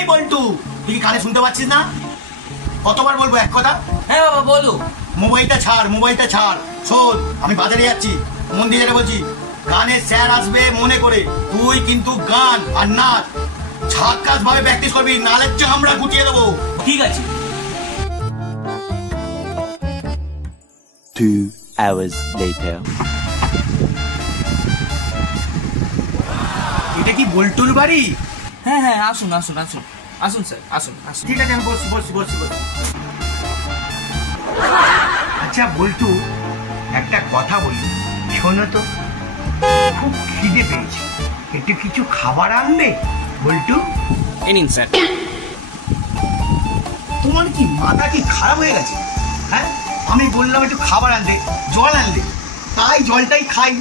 এই বল্টু, তুই কি কানে শুনতে পাচ্ছিস না? কতবার বলবো এক কথা? হ্যাঁ বাবা বলো। মোবাইলটা ছাড়, মোবাইলটা ছাড়। শোন, আমি বাজারে যাচ্ছি, মন দিয়ে যেটা বলছি। গানের স্যার আসবে মনে করে, তুই কিন্তু গান আর নাচ ঝাক্কাস ভাবে প্র্যাকটিস করবি, নালে চামড়া গুটিয়ে দেবো। ঠিক আছে। 2 hours later. এটা কি বল্টুর বাড়ি? হ্যাঁ হ্যাঁ, আসুন আসুন আসুন আসুন স্যার, আসুন আসুন। ঠিক আছে, আমি বসছি বসছি বসছি বসছি। আচ্ছা বল্টু, একটা কথা বলি, শোনো তো, খুব খিদে পেয়েছে, একটু কিছু খাবার আনবে বল্টু? এই নিন স্যার। তোমার কি মাথা কি খারাপ হয়ে গেছে? হ্যাঁ, আমি বললাম একটু খাবার আনতে, জল আনলে, তাই জলটাই খাই।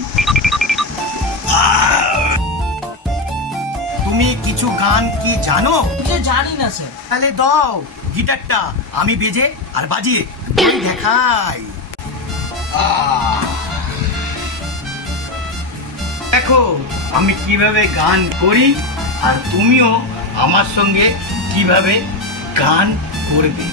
তুমি কিছু গান কি জানো? জানি না স্যার। তাহলে দাও গিটারটা, আমি বেজে আর বাজিয়ে দেখাই। দেখো আমি কিভাবে গান করি, আর তুমিও আমার সঙ্গে কিভাবে গান করবে।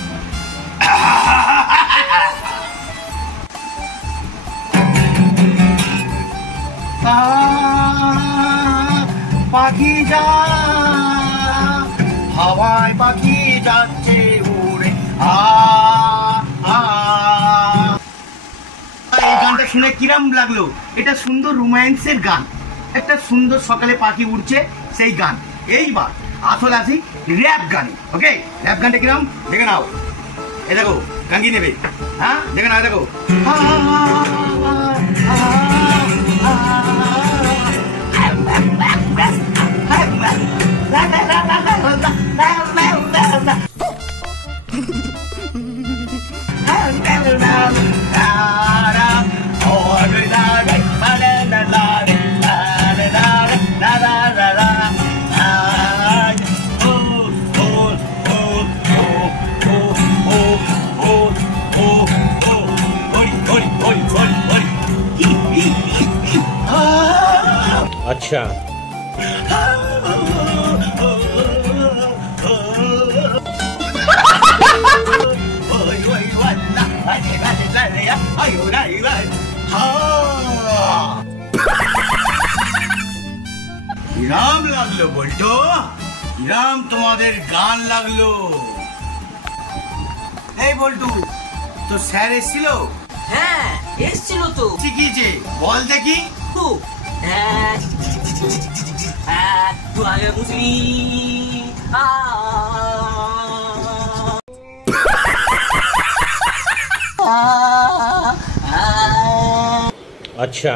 পাখি যা হাওয়ায়, পাখি যাচ্ছে উড়ে। এই গানটা শুনে কিরম লাগলো? এটা সুন্দর রোম্যান্সের গান, একটা সুন্দর সকালে পাখি উড়ছে সেই গান। এইবার আসল আসি র্যাপ গানে। ওকে, র্যাপ গানটা কিরম দেখে নাও। এ দেখো, গান কি নেবে? হ্যাঁ দেখে নাও, দেখো। अच्छा কিরাম লাগলো বল্টু? কিরাম তোমাদের গান লাগলো? এই বল্টু, তো স্যার এসেছিল? হ্যাঁ এসছিল তো। শিখিয়েছে, বল দেখি। अच्छा